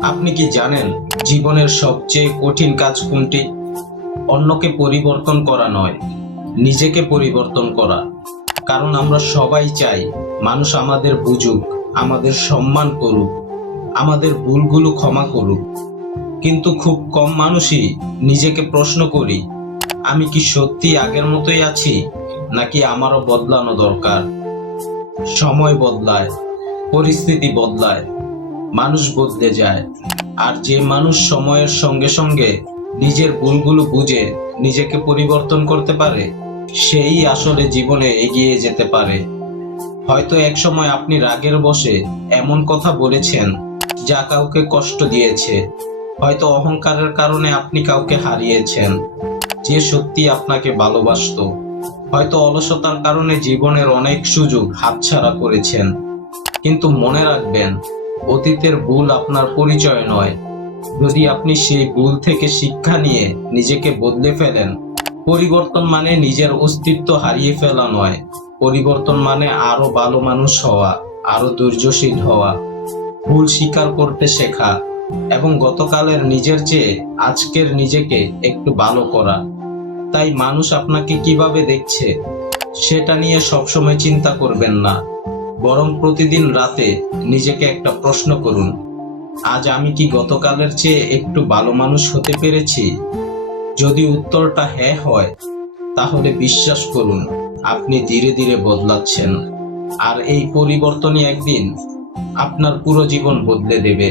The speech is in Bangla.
আপনি কি জানেন জীবনের সবচেয়ে কঠিন কাজ কোনটি? অন্যকে পরিবর্তন করা নয়, নিজেকে পরিবর্তন করা। কারণ আমরা সবাই চাই মানুষ আমাদের বুঝুক, আমাদের সম্মান করুক, আমাদের ভুলগুলো ক্ষমা করুক। কিন্তু খুব কম মানুষই নিজেকে প্রশ্ন করি, আমি কি সত্যি আগের মতোই আছি, নাকি আমারও বদলানো দরকার? সময় বদলায়, পরিস্থিতি বদলায়, মানুষ বদলে যায়। আর যে মানুষ সময়ের সঙ্গে সঙ্গে নিজের ভুলগুলো বুঝে নিজেকে পরিবর্তন করতে পারে, সেই আসলে জীবনে এগিয়ে যেতে পারে। হয়তো একসময় আপনি রাগের বশে এমন কথা বলেছেন যা কাউকে কষ্ট দিয়েছে। হয়তো অহংকারের কারণে আপনি কাউকে হারিয়েছেন যে সত্যি আপনাকে ভালোবাসতো। হয়তো অলসতার কারণে জীবনের অনেক সুযোগ হাতছাড়া করেছেন। কিন্তু মনে রাখবেন, অতীতের ভুল আপনার পরিচয় নয়। যদি আপনি সেই ভুল থেকে শিক্ষা নিয়ে নিজেকে বদলে ফেলেন, পরিবর্তন মানে নিজের অস্তিত্ব হারিয়ে ফেলা নয়। পরিবর্তন মানে আরো ভালো মানুষ হওয়া, আরো ধৈর্যশীল হওয়া, ভুল স্বীকার করতে শেখা এবং গতকালের নিজের চেয়ে আজকের নিজেকে একটু ভালো করা। তাই মানুষ আপনাকে কিভাবে দেখছে সেটা নিয়ে সবসময় চিন্তা করবেন না, বরং প্রতিদিন রাতে নিজেকে একটা প্রশ্ন করুন, আজ আমি কি গতকালের চেয়ে একটু ভালো মানুষ হতে পেরেছি? যদি উত্তরটা হ্যাঁ হয়, তাহলে বিশ্বাস করুন আপনি ধীরে ধীরে বদলাচ্ছেন। আর এই পরিবর্তনই একদিন আপনার পুরো জীবন বদলে দেবে।